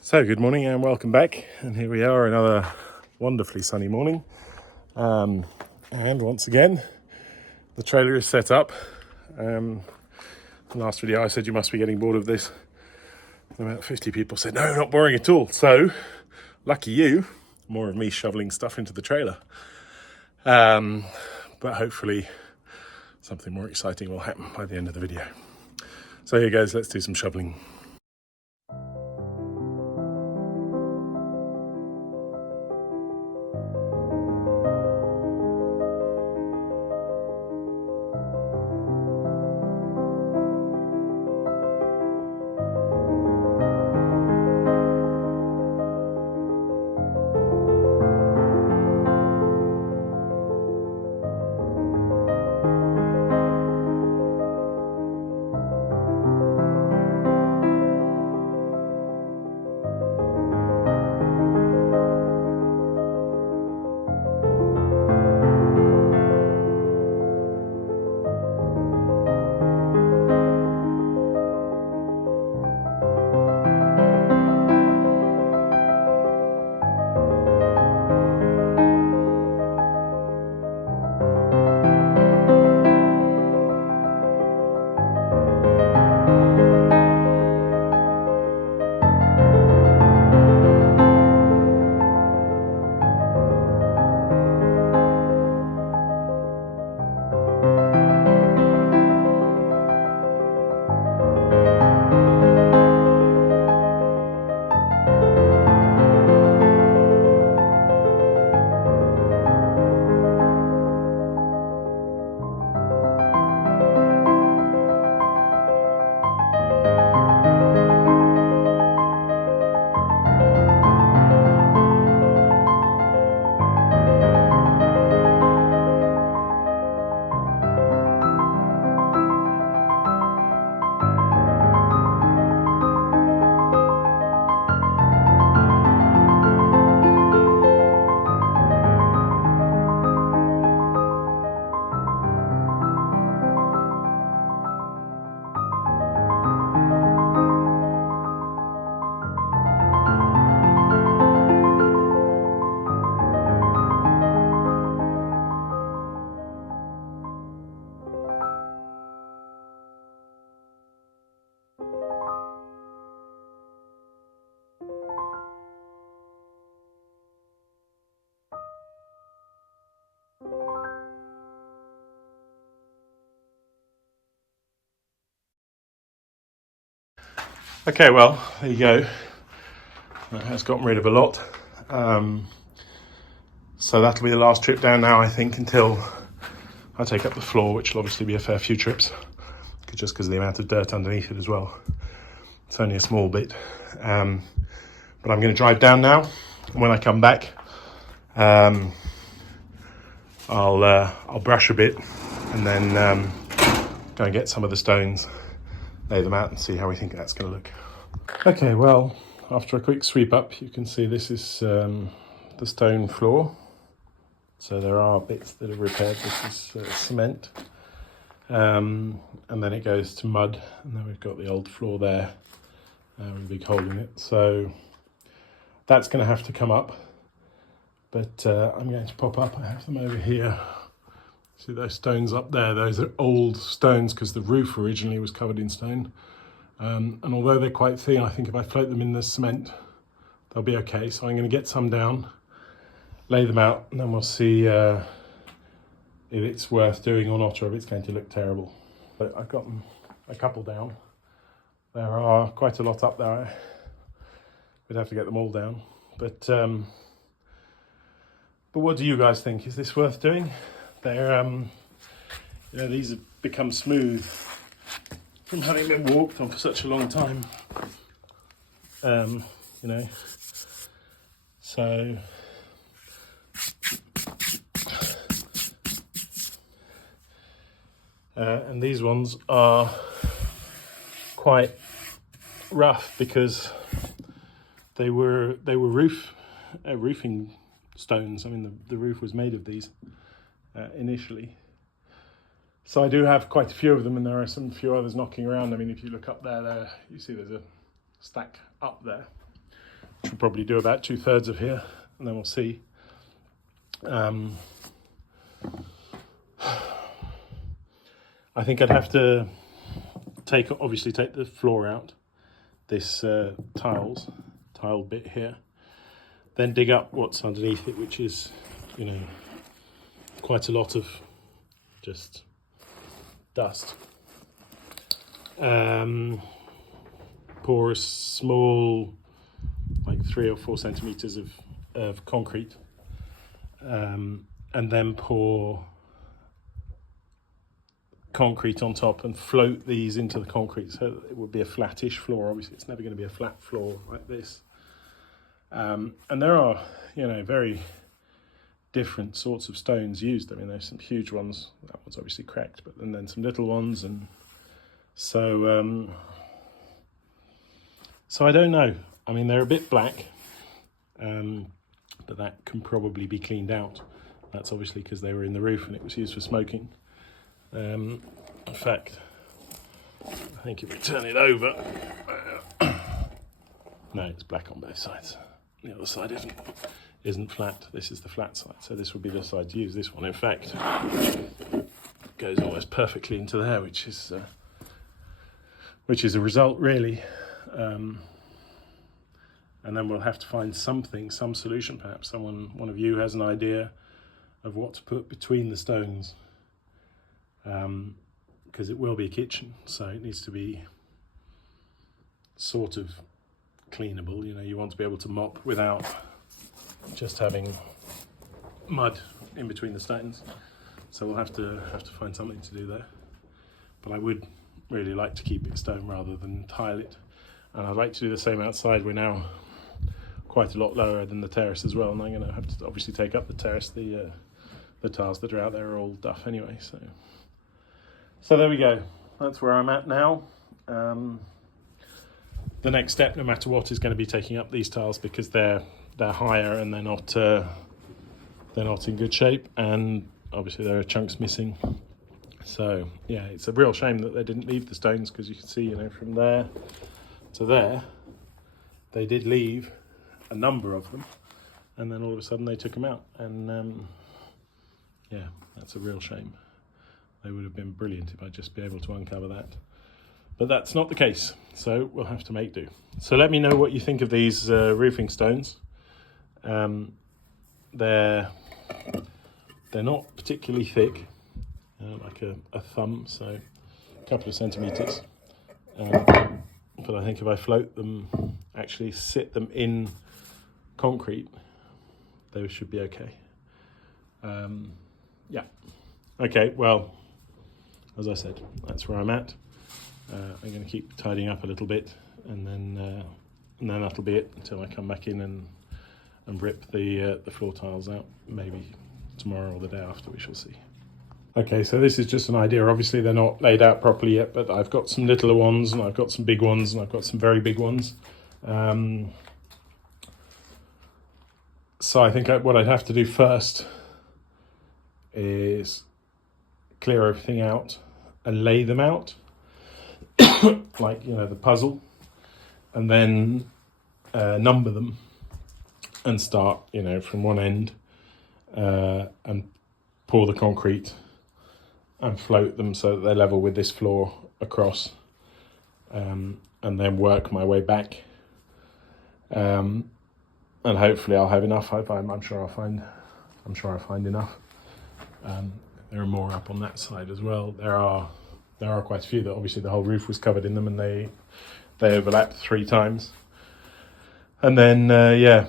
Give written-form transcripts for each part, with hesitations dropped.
So good morning and welcome back, and here we are, another wonderfully sunny morning, and once again the trailer is set up. In the last video I said you must be getting bored of this. About 50 people said no, not boring at all. So lucky you, more of me shoveling stuff into the trailer, but hopefully something more exciting will happen by the end of the video. So here goes, let's do some shoveling. Okay, well, there you go. That has gotten rid of a lot. So that'll be the last trip down now, I think, until I take up the floor, which will obviously be a fair few trips, just because of the amount of dirt underneath it as well. It's only a small bit. But I'm going to drive down now. And when I come back, I'll brush a bit and then go and get some of the stones, lay them out and see how we think that's going to look. Okay, well, after a quick sweep up, you can see this is the stone floor. So there are bits that are repaired. This is cement. And then it goes to mud, and then we've got the old floor there with a big hole in it. So that's going to have to come up, but I'm going to pop up. I have them over here. See those stones up there? Those are old stones because the roof originally was covered in stone. And although they're quite thin, I think if I float them in the cement, they'll be okay. So I'm going to get some down, lay them out, and then we'll see if it's worth doing or not, or if it's going to look terrible. But I've got a couple down. There are quite a lot up there. We'd have to get them all down. But what do you guys think? Is this worth doing? They're, these have become smooth from having been walked on for such a long time. So and these ones are quite rough because they were roofing stones. I mean, the roof was made of these initially. So I do have quite a few of them, and there are few others knocking around. I mean, if you look up there, you see there's a stack up there. which will probably do about 2/3 of here, and then we'll see. I think I'd have to obviously take the floor out, this tiled bit here, then dig up what's underneath it, which is, quite a lot of just dust. Pour a small, like 3 or 4 centimeters of concrete, and then pour concrete on top and float these into the concrete, so it would be a flattish floor. Obviously it's never going to be a flat floor like this, and there are very different sorts of stones used. I mean, there's some huge ones, that one's obviously cracked, but then some little ones, and so I don't know. I mean, they're a bit black, but that can probably be cleaned out. That's obviously because they were in the roof and it was used for smoking. In fact, I think if we turn it over, no, it's black on both sides. The other side isn't flat. This is the flat side, so this would be the side to use. This one, in fact, goes almost perfectly into there, which is a result, really. And then we'll have to find some solution. Perhaps one of you has an idea of what to put between the stones, because it will be a kitchen, so it needs to be sort of cleanable. You want to be able to mop without just having mud in between the stones. So we'll have to find something to do there. But I would really like to keep it stone rather than tile it. And I'd like to do the same outside. We're now quite a lot lower than the terrace as well, and I'm going to have to obviously take up the terrace. The tiles that are out there are all duff anyway. So there we go. That's where I'm at now. The next step, no matter what, is going to be taking up these tiles, because they're higher and they're not in good shape, and obviously there are chunks missing. So yeah, it's a real shame that they didn't leave the stones, because you can see, from there to there, they did leave a number of them, and then all of a sudden they took them out, and yeah, that's a real shame. They would have been brilliant if I'd just be able to uncover that. But that's not the case, so we'll have to make do. So let me know what you think of these roofing stones. They're not particularly thick, like a thumb, so a couple of centimeters. But I think if I float them, actually sit them in concrete, they should be okay. Yeah. Okay, well, as I said, that's where I'm at. I'm going to keep tidying up a little bit, and then that'll be it until I come back in and rip the floor tiles out. Maybe tomorrow or the day after, we shall see. Okay, so this is just an idea. Obviously they're not laid out properly yet, but I've got some littler ones, and I've got some big ones, and I've got some very big ones. So I think what I'd have to do first is clear everything out and lay them out, like, the puzzle, and then number them and start, from one end, and pour the concrete and float them so that they're level with this floor across, and then work my way back, and hopefully I'll have enough. I'm sure I'll find enough. There are more up on that side as well. There are quite a few that obviously the whole roof was covered in them, and they overlapped 3 times. And then and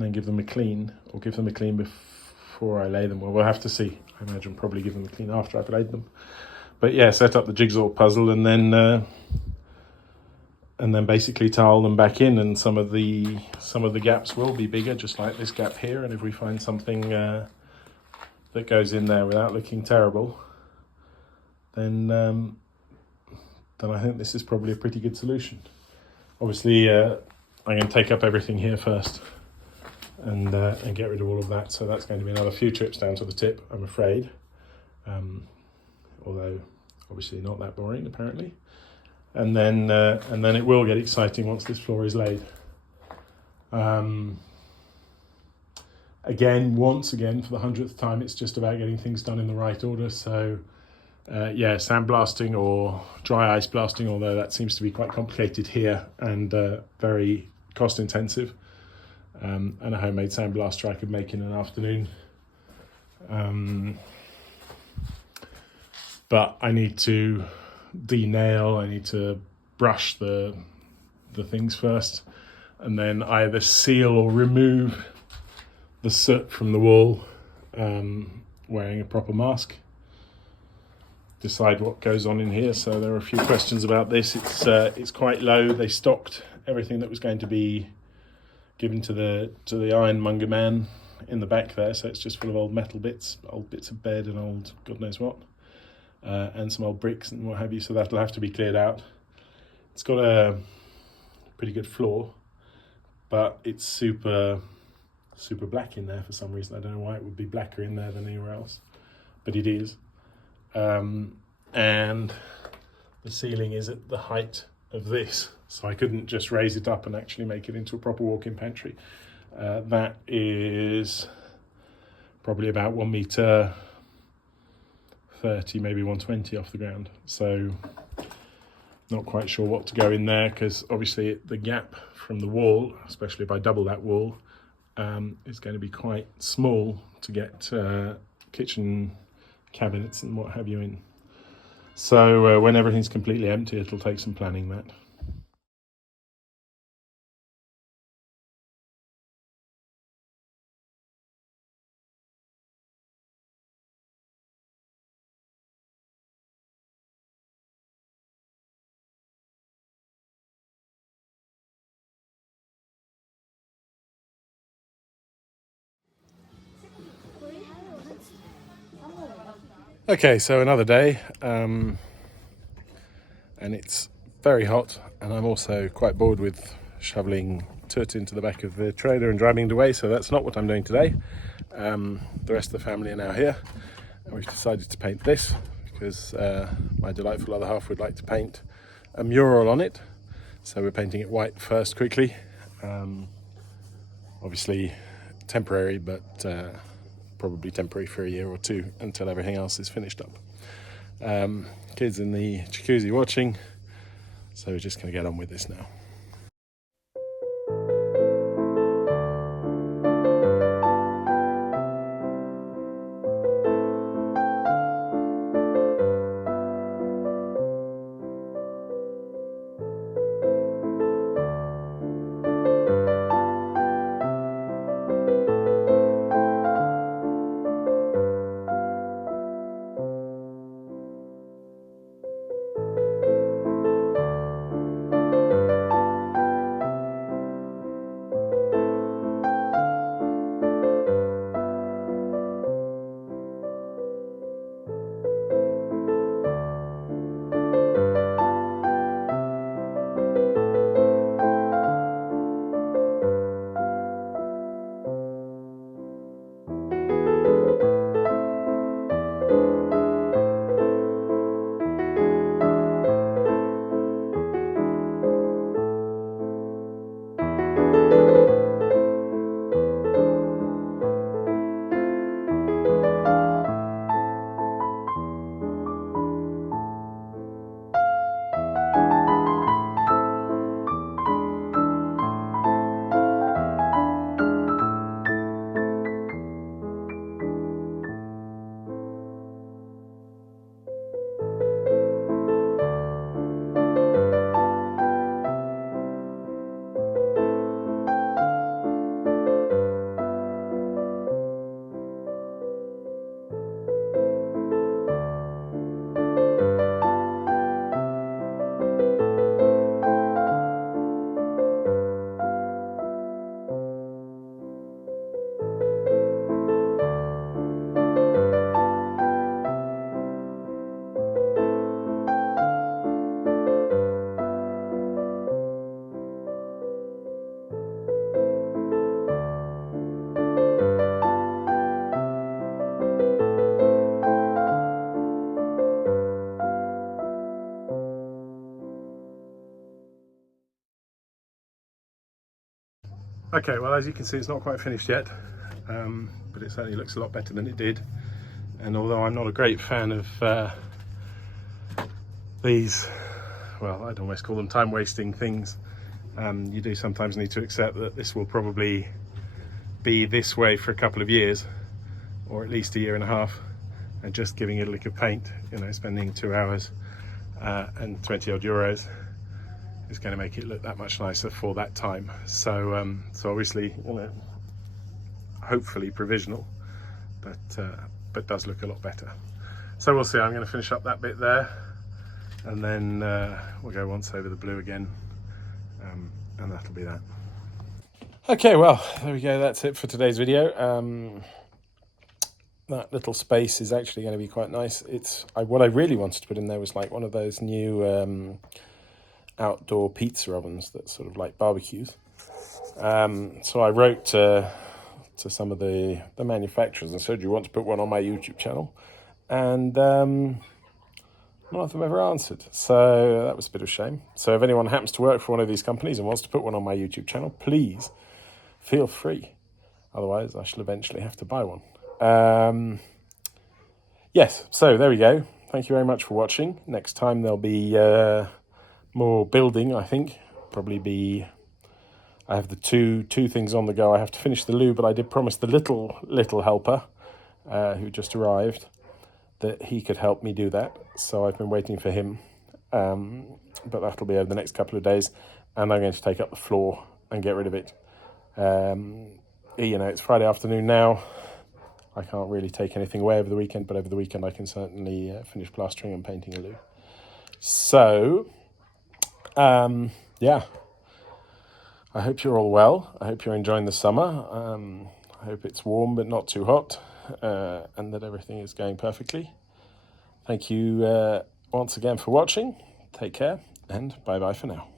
then give them a clean before I lay them. Well, we'll have to see. I imagine probably give them a clean after I've laid them. But yeah, set up the jigsaw puzzle, and then basically tile them back in. And some of the gaps will be bigger, just like this gap here. And if we find something that goes in there without looking terrible, then I think this is probably a pretty good solution. Obviously, I'm going to take up everything here first, and get rid of all of that. So that's going to be another few trips down to the tip, I'm afraid. Although obviously not that boring, apparently. And then it will get exciting once this floor is laid. Um, once again, for the 100th time, it's just about getting things done in the right order. So, yeah, sandblasting or dry ice blasting, although that seems to be quite complicated here and very cost intensive. And a homemade sandblaster I could make in an afternoon. But I need to de-nail, I need to brush the things first, and then either seal or remove the soot from the wall, wearing a proper mask. Decide what goes on in here. So there are a few questions about this. It's quite low. They stocked everything that was going to be given to the ironmonger man in the back there, so it's just full of old metal bits, old bits of bed and old God knows what, and some old bricks and what have you, so that'll have to be cleared out. It's got a pretty good floor, but it's super black in there for some reason. I don't know why it would be blacker in there than anywhere else, but it is. And the ceiling is at the height of this, so I couldn't just raise it up and actually make it into a proper walk-in pantry. That is probably about 1 meter 30, maybe 120 off the ground. So not quite sure what to go in there, because obviously the gap from the wall, especially if I double that wall, is going to be quite small to get kitchen cabinets and what have you in. So when everything's completely empty, it'll take some planning, that. Okay, so another day, and it's very hot, and I'm also quite bored with shoveling soot into the back of the trailer and driving it away, so that's not what I'm doing today. The rest of the family are now here, and we've decided to paint this because my delightful other half would like to paint a mural on it, so we're painting it white first quickly. Obviously temporary, but probably temporary for a year or two until everything else is finished up. Kids in the jacuzzi watching, so we're just going to get on with this now. Okay, well, as you can see, it's not quite finished yet, but it certainly looks a lot better than it did. And although I'm not a great fan of these, well, I'd almost call them time-wasting things, you do sometimes need to accept that this will probably be this way for a couple of years, or at least a year and a half, and just giving it a lick of paint, you know, spending 2 hours and 20 odd euros is going to make it look that much nicer for that time. So so obviously, you know, hopefully provisional, but does look a lot better. So we'll see. I'm going to finish up that bit there, and then we'll go once over the blue again, and that'll be that. Okay, well, there we go. That's it for today's video. That little space is actually going to be quite nice. What I really wanted to put in there was like one of those new outdoor pizza ovens that sort of like barbecues. So I wrote to some of the manufacturers and said, do you want to put one on my YouTube channel? And none of them ever answered. So that was a bit of a shame. So if anyone happens to work for one of these companies and wants to put one on my YouTube channel, please feel free. Otherwise, I shall eventually have to buy one. Yes, so there we go. Thank you very much for watching. Next time there'll be more building, I think. I have the two things on the go. I have to finish the loo, but I did promise the little helper who just arrived that he could help me do that. So I've been waiting for him, but that'll be over the next couple of days, and I'm going to take up the floor and get rid of it. You know, it's Friday afternoon now. I can't really take anything away over the weekend, but over the weekend I can certainly finish plastering and painting a loo. So, yeah, I hope you're all well. I hope you're enjoying the summer. I hope it's warm but not too hot, and that everything is going perfectly. Thank you once again for watching. Take care, and bye-bye for now.